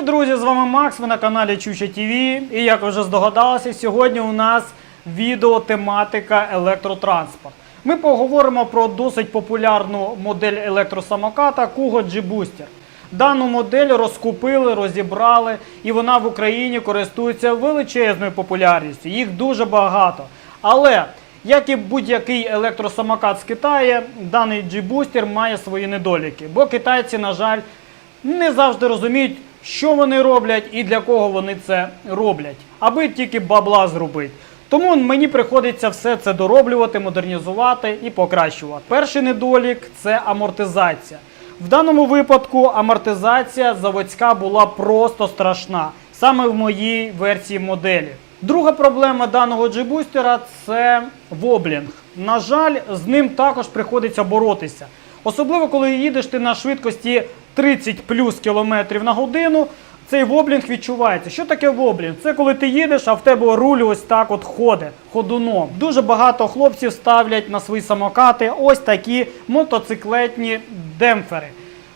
Привіт, друзі! З вами Макс. Ви на каналі Чуча ТВ. І як вже здогадалися, сьогодні у нас відео тематика електротранспорт. Ми поговоримо про досить популярну модель електросамоката Kugo G-Booster. Дану модель розкупили, розібрали, і вона в Україні користується величезною популярністю. Їх дуже багато. Але як і будь-який електросамокат з Китаю, даний G-Booster має свої недоліки, бо китайці, на жаль, не завжди розуміють, що вони роблять і для кого вони це роблять, аби тільки бабла зробити. Тому мені приходиться все це дороблювати, модернізувати і покращувати. Перший недолік це амортизація. В даному випадку амортизація заводська була просто страшна, саме в моїй версії моделі. Друга проблема даного G-бустера – це воблінг. На жаль, з ним також приходиться боротися. Особливо, коли їдеш ти на швидкості 30 плюс кілометрів на годину, цей воблінг відчувається. Що таке воблінг? Це коли ти їдеш, а в тебе руль ось так от ходить ходуном. Дуже багато хлопців ставлять на свої самокати ось такі мотоциклетні демпфери.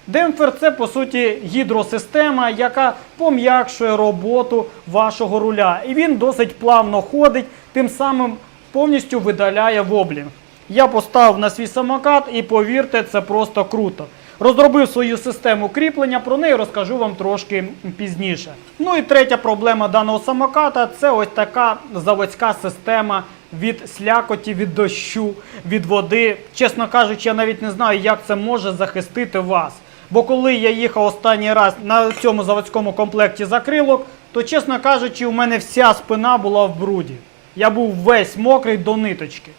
Демпфер це по суті гідросистема, яка пом'якшує роботу вашого руля. І він досить плавно ходить, тим самим повністю видаляє воблінг. Я поставив на свій самокат і повірте, це просто круто. Розробив свою систему кріплення, про неї розкажу вам трошки пізніше. Ну і третя проблема даного самоката це ось така заводська система від слякоті, від дощу, від води. Чесно кажучи, я навіть не знаю, як це може захистити вас. Бо коли я їхав останній раз на цьому заводському комплекті закрилок, то, чесно кажучи, у мене вся спина була в бруді. Я був весь мокрий до ниточки.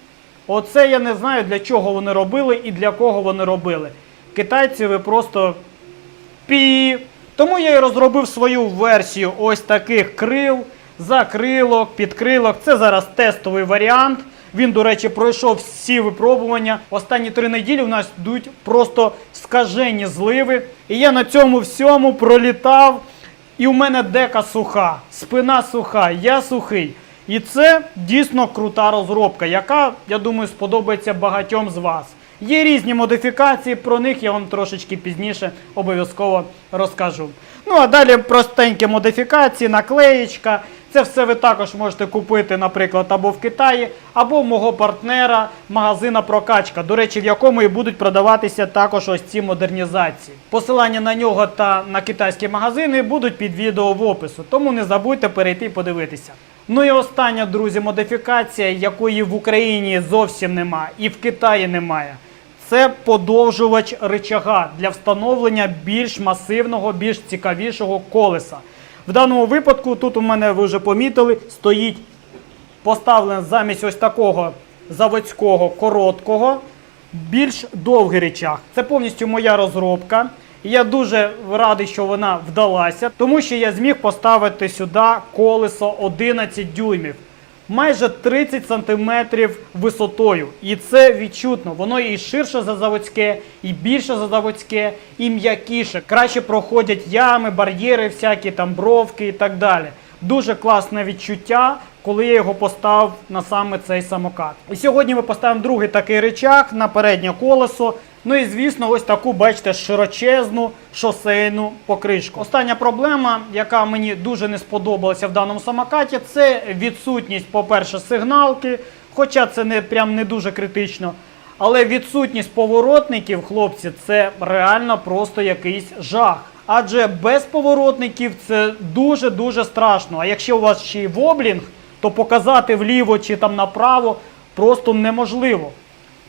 Оце я не знаю, для чого вони робили і для кого вони робили. Китайці ви просто пі. Тому я і розробив свою версію ось таких крил, закрилок, підкрилок. Це зараз тестовий варіант. Він, до речі, пройшов всі випробування. Останні три неділі у нас йдуть просто скажені зливи. І я на цьому всьому пролітав. І у мене дека суха, спина суха, я сухий. І це дійсно крута розробка, яка, я думаю, сподобається багатьом з вас. Є різні модифікації, про них я вам трошечки пізніше обов'язково розкажу. Ну а далі простенькі модифікації, наклеєчка. Це все ви також можете купити, наприклад, або в Китаї, або в мого партнера магазина Прокачка, до речі, в якому і будуть продаватися також ось ці модернізації. Посилання на нього та на китайські магазини будуть під відео в опису, тому не забудьте перейти і подивитися. Ну і остання, друзі, модифікація, якої в Україні зовсім нема, і в Китаї немає. Це подовжувач рычага для встановлення більш масивного, більш цікавішого колеса. В даному випадку, тут у мене ви вже помітили, стоїть поставлений замість ось такого заводського короткого, більш довгий речах. Це повністю моя розробка. Я дуже радий, що вона вдалася, тому що я зміг поставити сюди колесо 11 дюймів. Майже 30 сантиметрів висотою. І це відчутно. Воно і ширше за заводське, і більше за заводське, і м'якіше. Краще проходять ями, бар'єри, всякі там бровки і так далі. Дуже класне відчуття, коли я його поставив на саме цей самокат. І сьогодні ми поставимо другий такий речах на переднє колесо. Ну і звісно, ось таку, бачите, широчезну шосейну покришку. Остання проблема, яка мені дуже не сподобалася в даному самокаті, це відсутність, по-перше, сигналки, хоча це не прям не дуже критично. Але відсутність поворотників, хлопці, це реально просто якийсь жах. Адже без поворотників це дуже-дуже страшно. А якщо у вас ще й воблінг, то показати вліво чи там направо просто неможливо.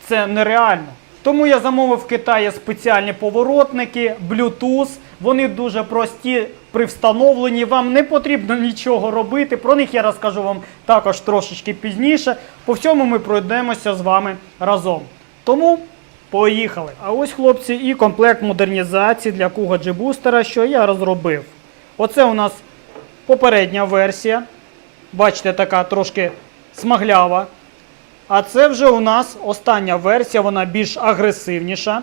Це нереально. Тому я замовив в Китаї спеціальні поворотники, Bluetooth. Вони дуже прості при встановленні. Вам не потрібно нічого робити. Про них я розкажу вам також трошечки пізніше. По всьому ми пройдемося з вами разом. Тому поїхали. А ось, хлопці, і комплект модернізації для Kuga G-Booster, що я розробив. Оце у нас попередня версія. Бачите, така трошки смаглява. А це вже у нас остання версія, вона більш агресивніша.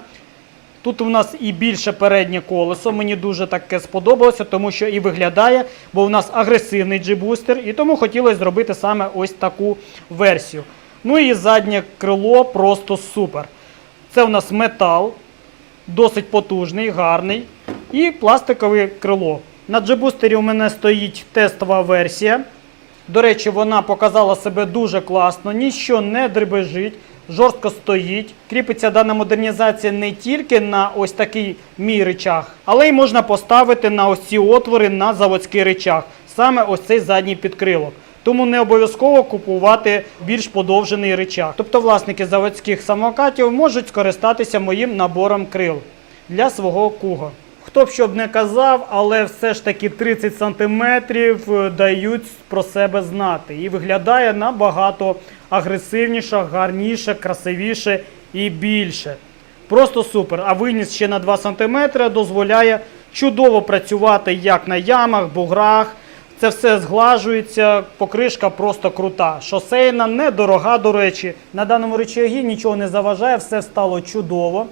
Тут у нас і більше переднє колесо. Мені дуже таке сподобалося, тому що і виглядає, бо у нас агресивний G-бустер, і тому хотілося зробити саме ось таку версію. Ну і заднє крило просто супер. Це у нас метал, досить потужний, гарний. І пластикове крило. На джебустері у мене стоїть тестова версія. До речі, вона показала себе дуже класно, ніщо не дребежить, жорстко стоїть. Кріпиться дана модернізація не тільки на ось такий мій речах, але й можна поставити на ось ці отвори на заводський речах, саме ось цей задній підкрилок. Тому не обов'язково купувати більш подовжений речах. Тобто власники заводських самокатів можуть скористатися моїм набором крил для свого куга. Хто б що б не казав, але все ж таки 30 сантиметрів е, дають про себе знати. І виглядає набагато агресивніше, гарніше, красивіше і більше. Просто супер. А виніс ще на 2 см дозволяє чудово працювати як на ямах, буграх. Це все зглажується, покришка просто крута. Шосейна, недорога, до речі. На даному речагі нічого не заважає, все стало чудово.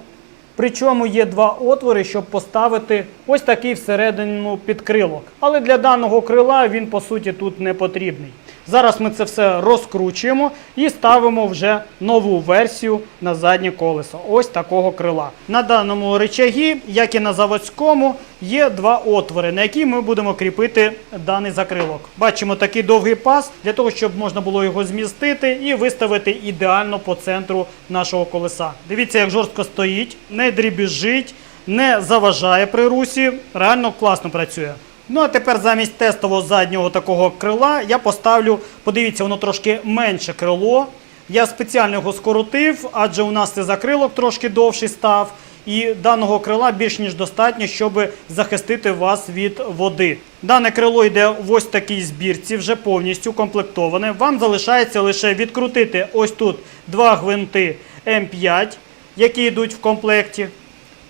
Причому є два отвори, щоб поставити ось такий всередину підкрилок. Але для даного крила він по суті тут не потрібний. Зараз ми це все розкручуємо і ставимо вже нову версію на заднє колесо. Ось такого крила. На даному речагі, як і на заводському, є два отвори, на які ми будемо кріпити даний закрилок. Бачимо такий довгий пас для того, щоб можна було його змістити і виставити ідеально по центру нашого колеса. Дивіться, як жорстко стоїть, не дрібіжить, не заважає при русі. Реально класно працює. Ну а тепер замість тестового заднього такого крила я поставлю, подивіться, воно трошки менше крило. Я спеціально його скоротив, адже у нас це закрилок трошки довший став. І даного крила більш ніж достатньо, щоб захистити вас від води. Дане крило йде в ось такій збірці, вже повністю комплектоване. Вам залишається лише відкрутити ось тут два гвинти М5, які йдуть в комплекті,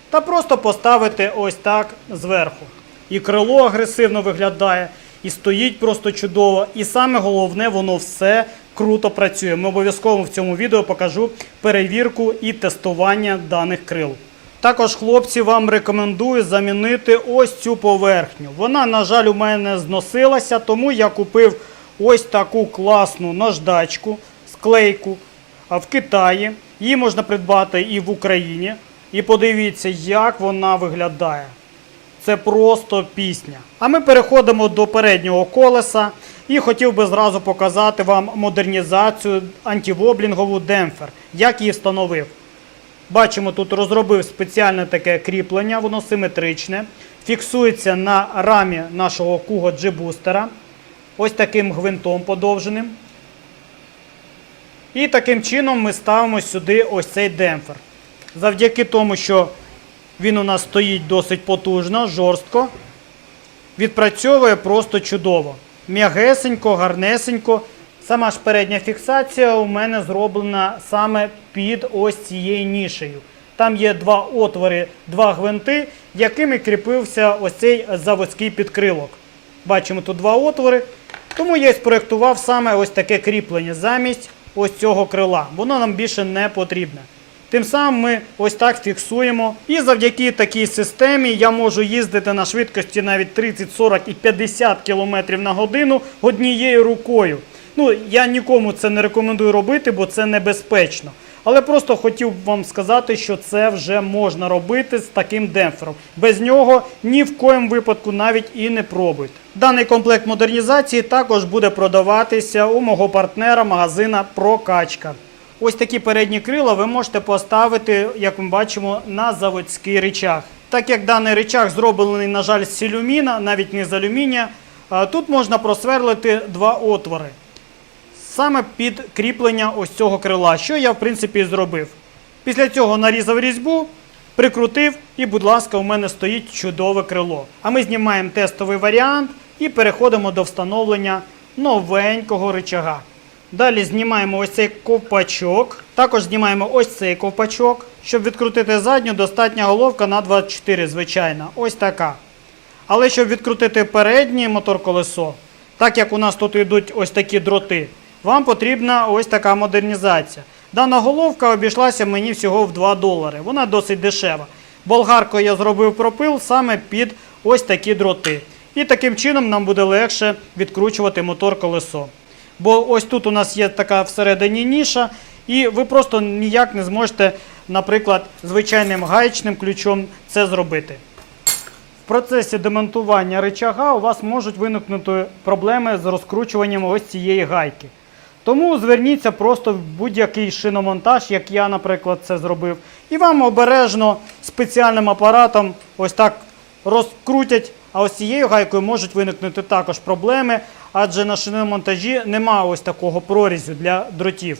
та просто поставити ось так зверху. І крило агресивно виглядає, і стоїть просто чудово. І саме головне, воно все круто працює. Ми обов'язково в цьому відео покажу перевірку і тестування даних крил. Також, хлопці, вам рекомендую замінити ось цю поверхню. Вона, на жаль, у мене зносилася, тому я купив ось таку класну наждачку, склейку в Китаї. Її можна придбати і в Україні. І подивіться, як вона виглядає. Це просто пісня. А ми переходимо до переднього колеса і хотів би зразу показати вам модернізацію антивоблінгову демпфер, як її встановив. Бачимо, тут розробив спеціальне таке кріплення, воно симетричне. Фіксується на рамі нашого куго G-бустера. Ось таким гвинтом подовженим. І таким чином ми ставимо сюди ось цей демпфер. Завдяки тому, що він у нас стоїть досить потужно, жорстко. Відпрацьовує просто чудово. М'ягесенько, гарнесенько. Сама ж передня фіксація у мене зроблена саме під ось цією нішею. Там є два отвори, два гвинти, якими кріпився ось цей заводський підкрилок. Бачимо тут два отвори. Тому я і спроєктував саме ось таке кріплення замість ось цього крила. Воно нам більше не потрібне. Тим самим ми ось так фіксуємо. І завдяки такій системі я можу їздити на швидкості навіть 30, 40 і 50 км на годину однією рукою. Ну, я нікому це не рекомендую робити, бо це небезпечно. Але просто хотів вам сказати, що це вже можна робити з таким демпфером. Без нього ні в коєму випадку навіть і не пробуйте. Даний комплект модернізації також буде продаватися у мого партнера магазина Прокачка. Ось такі передні крила ви можете поставити, як ми бачимо, на заводський речах. Так як даний речах зроблений, на жаль, з сілюміна, навіть не з алюмінія, тут можна просверлити два отвори. Саме під кріплення ось цього крила, що я в принципі і зробив. Після цього нарізав різьбу, прикрутив і, будь ласка, у мене стоїть чудове крило. А ми знімаємо тестовий варіант і переходимо до встановлення новенького рычага. Далі знімаємо ось цей ковпачок. Також знімаємо ось цей ковпачок. Щоб відкрутити задню, достатня головка на 24, звичайно. Ось така. Але щоб відкрутити переднє мотор-колесо, так як у нас тут йдуть ось такі дроти, вам потрібна ось така модернізація. Дана головка обійшлася мені всього в 2 долари. Вона досить дешева. Болгаркою я зробив пропил саме під ось такі дроти. І таким чином нам буде легше відкручувати мотор-колесо. Бо ось тут у нас є така всередині ніша, і ви просто ніяк не зможете, наприклад, звичайним гаєчним ключом це зробити. В процесі демонтування рычага у вас можуть виникнути проблеми з розкручуванням ось цієї гайки. Тому зверніться просто в будь-який шиномонтаж, як я, наприклад, це зробив, і вам обережно спеціальним апаратом ось так розкрутять. А ось цією гайкою можуть виникнути також проблеми, адже на шиномонтажі немає ось такого прорізю для дротів.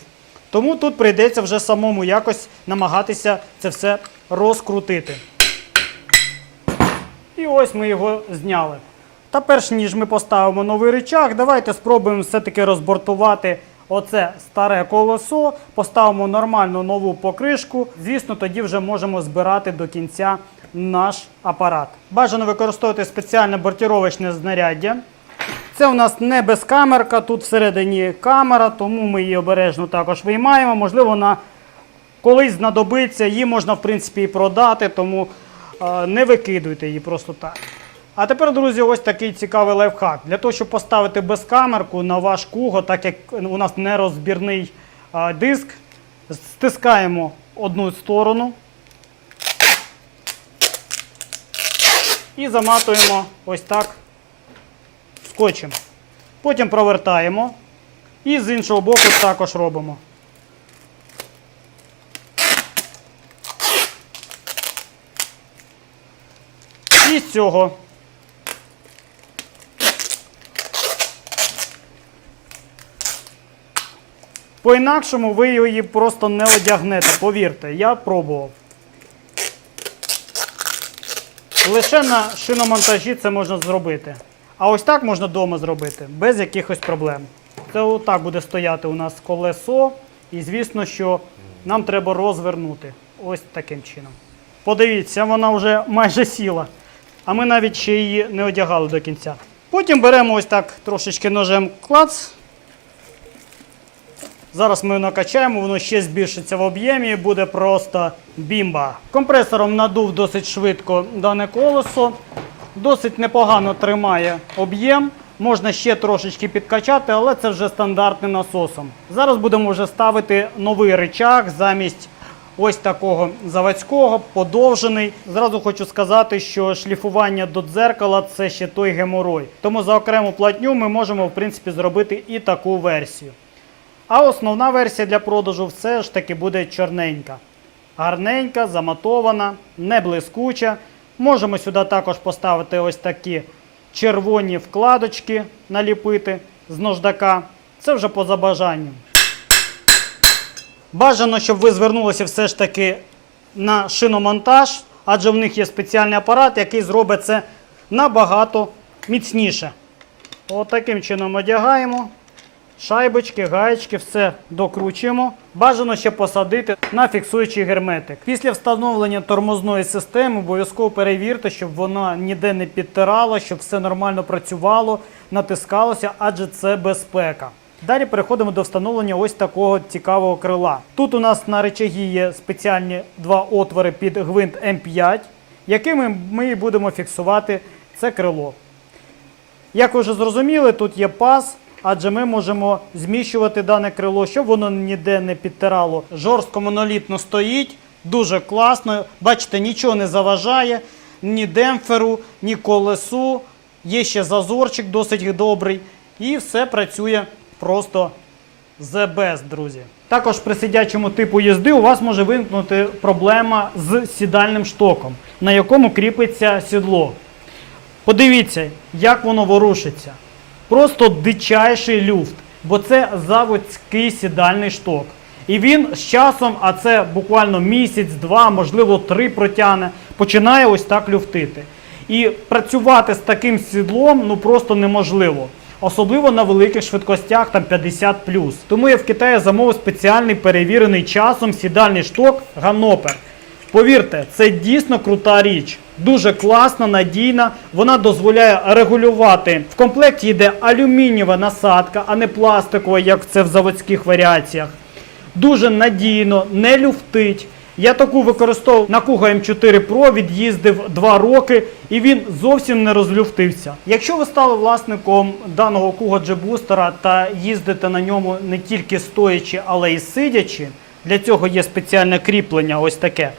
Тому тут прийдеться вже самому якось намагатися це все розкрутити. І ось ми його зняли. Та перш ніж ми поставимо новий рычаг, давайте спробуємо все-таки розбортувати оце старе колесо, поставимо нормальну нову покришку. Звісно, тоді вже можемо збирати до кінця наш апарат. Бажано використовувати спеціальне бортіровочне знаряддя. Це у нас не безкамерка, тут всередині камера, тому ми її обережно також виймаємо. Можливо, вона колись знадобиться, її можна в принципі і продати, тому не викидуйте її просто так. А тепер, друзі, ось такий цікавий лайфхак. Для того, щоб поставити безкамерку на ваш куго, так як у нас нерозбірний диск, стискаємо одну сторону і заматуємо ось так скотчем. Потім провертаємо і з іншого боку також робимо. І з цього. По-інакшому ви її просто не одягнете, повірте, я пробував. Лише на шиномонтажі це можна зробити. А ось так можна вдома зробити, без якихось проблем. Це отак буде стояти у нас колесо, і звісно, що нам треба розвернути. Ось таким чином. Подивіться, вона вже майже сіла. А ми навіть ще її не одягали до кінця. Потім беремо ось так трошечки ножем клац. Зараз ми накачаємо, воно ще збільшиться в об'ємі і буде просто бімба. Компресором надув досить швидко дане колесо. Досить непогано тримає об'єм. Можна ще трошечки підкачати, але це вже стандартним насосом. Зараз будемо вже ставити новий рычаг замість ось такого заводського, подовжений. Зразу хочу сказати, що шліфування до дзеркала це ще той геморой. Тому за окрему платню ми можемо в принципі зробити і таку версію. А основна версія для продажу все ж таки буде чорненька. Гарненька, заматована, не блискуча. Можемо сюди також поставити ось такі червоні вкладочки, наліпити з нождака. Це вже по забажанню. Бажано, щоб ви звернулися все ж таки на шиномонтаж, адже в них є спеціальний апарат, який зробить це набагато міцніше. От чином одягаємо. Шайбочки, гаєчки, все докручуємо. Бажано ще посадити на фіксуючий герметик. Після встановлення тормозної системи обов'язково перевірте, щоб вона ніде не підтирала, щоб все нормально працювало, натискалося, адже це безпека. Далі переходимо до встановлення ось такого цікавого крила. Тут у нас на речагі є спеціальні два отвори під гвинт М5, якими ми будемо фіксувати це крило. Як ви вже зрозуміли, тут є паз, адже ми можемо зміщувати дане крило, щоб воно ніде не підтирало. Жорстко монолітно стоїть, дуже класно. Бачите, нічого не заважає, ні демпферу, ні колесу. Є ще зазорчик досить добрий. І все працює просто the best, друзі. Також при сидячому типу їзди у вас може виникнути проблема з сідальним штоком, на якому кріпиться сідло. Подивіться, як воно ворушиться. Просто дичайший люфт, бо це заводський сідальний шток. І він з часом, а це буквально місяць, два, можливо, три протягне, починає ось так люфтити. І працювати з таким сідлом ну просто неможливо. Особливо на великих швидкостях, там 50 Тому я в Китаї замовив спеціальний перевірений часом сідальний шток Ганопер. Повірте, це дійсно крута річ. Дуже класна, надійна. Вона дозволяє регулювати. В комплекті йде алюмінієва насадка, а не пластикова, як це в заводських варіаціях. Дуже надійно, не люфтить. Я таку використовував на Kuga M4 Pro, від'їздив 2 роки і він зовсім не розлюфтився. Якщо ви стали власником даного Kuga G-Booster та їздите на ньому не тільки стоячи, але й сидячи, для цього є спеціальне кріплення, ось таке.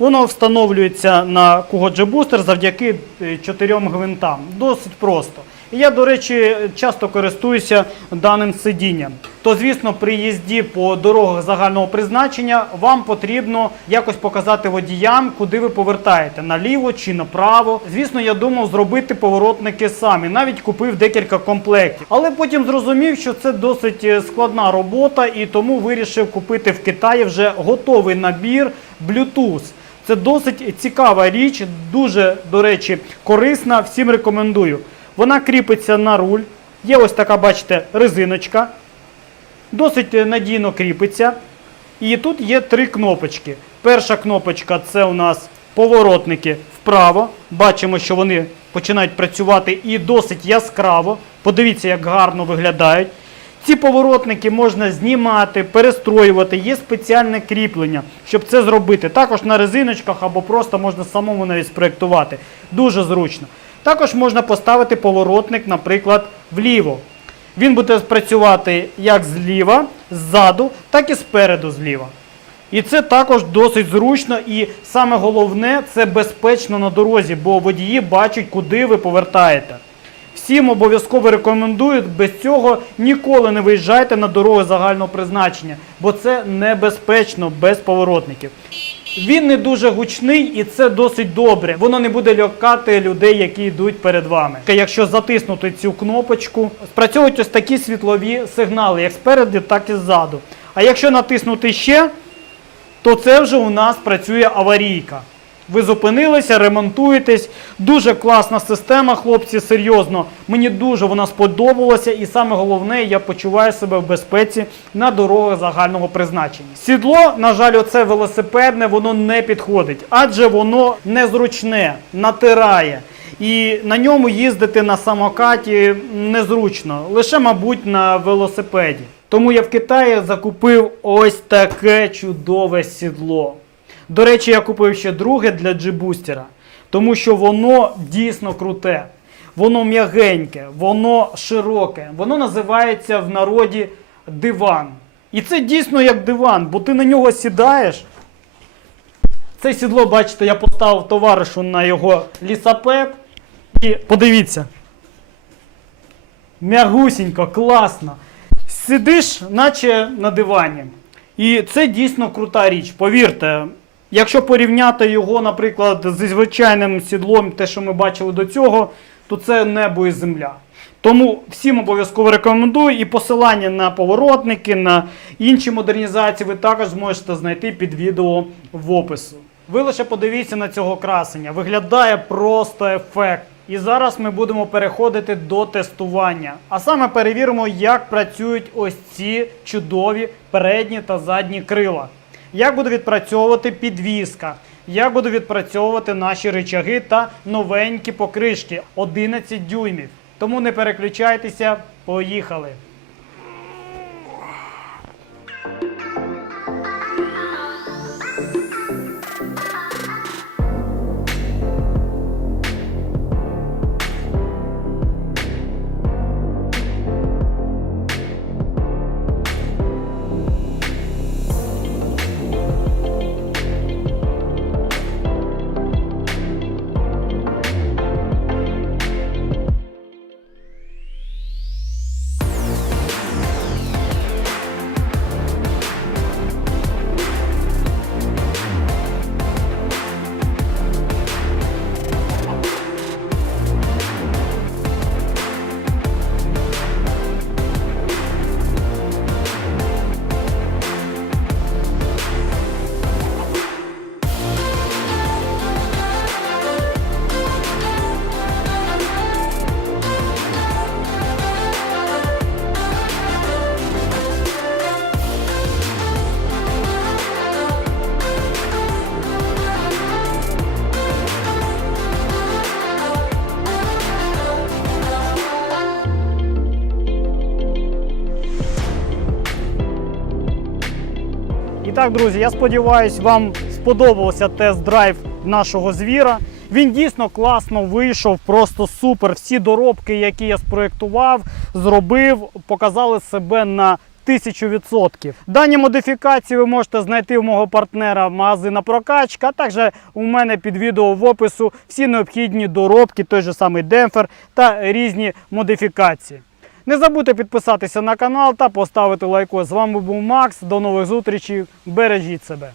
Воно встановлюється на Kugo G-Booster завдяки е, чотирьом гвинтам. Досить просто. Я, до речі, часто користуюся даним сидінням. То, звісно, при їзді по дорогах загального призначення вам потрібно якось показати водіям, куди ви повертаєте наліво чи направо. Звісно, я думав зробити поворотники самі, навіть купив декілька комплектів. Але потім зрозумів, що це досить е, складна робота, і тому вирішив купити в Китаї вже готовий набір Bluetooth. Це досить цікава річ, дуже, до речі, корисна. Всім рекомендую. Вона кріпиться на руль. Є ось така, бачите, резиночка. Досить надійно кріпиться. І тут є три кнопочки. Перша кнопочка це у нас поворотники вправо. Бачимо, що вони починають працювати і досить яскраво. Подивіться, як гарно виглядають. Ці поворотники можна знімати, перестроювати, є спеціальне кріплення, щоб це зробити. Також на резиночках або просто можна самому навіть спроєктувати. Дуже зручно. Також можна поставити поворотник, наприклад, вліво. Він буде працювати як зліва, ззаду, так і спереду зліва. І це також досить зручно і саме головне це безпечно на дорозі, бо водії бачать, куди ви повертаєте. Всім обов'язково рекомендую, без цього ніколи не виїжджайте на дороги загального призначення, бо це небезпечно без поворотників. Він не дуже гучний і це досить добре. Воно не буде лякати людей, які йдуть перед вами. Якщо затиснути цю кнопочку, спрацьовують ось такі світлові сигнали, як спереду, так і ззаду. А якщо натиснути ще, то це вже у нас працює аварійка. Ви зупинилися, ремонтуєтесь. Дуже класна система, хлопці, серйозно. Мені дуже вона сподобалася, і саме головне, я почуваю себе в безпеці на дорогах загального призначення. Сідло, на жаль, оце велосипедне, воно не підходить, адже воно незручне, натирає. І на ньому їздити на самокаті незручно, лише, мабуть, на велосипеді. Тому я в Китаї закупив ось таке чудове сідло. До речі, я купив ще друге для джибустера, тому що воно дійсно круте, воно м'ягеньке, воно широке, воно називається в народі диван. І це дійсно як диван, бо ти на нього сідаєш. Це сідло, бачите, я поставив товаришу на його лісапед. І подивіться. М'ягусінько, класно. Сидиш, наче на дивані. І це дійсно крута річ. Повірте, якщо порівняти його, наприклад, зі звичайним сідлом, те, що ми бачили до цього, то це небо і земля. Тому всім обов'язково рекомендую і посилання на поворотники, на інші модернізації ви також зможете знайти під відео в опису. Ви лише подивіться на цього красення. Виглядає просто ефект. І зараз ми будемо переходити до тестування. А саме перевіримо, як працюють ось ці чудові передні та задні крила. Як буде відпрацьовувати підвізка? як буду відпрацьовувати наші речаги та новенькі покришки 11 дюймів. Тому не переключайтеся, поїхали! Так, друзі, я сподіваюся, вам сподобався тест-драйв нашого звіра. Він дійсно класно вийшов, просто супер. Всі доробки, які я спроєктував, зробив, показали себе на 1000%. Дані модифікації ви можете знайти у мого партнера магазина Прокачка, а також у мене під відео в опису всі необхідні доробки, той же самий демпфер та різні модифікації. Не забудьте підписатися на канал та поставити лайко. З вами був Макс. До нових зустрічей. Бережіть себе.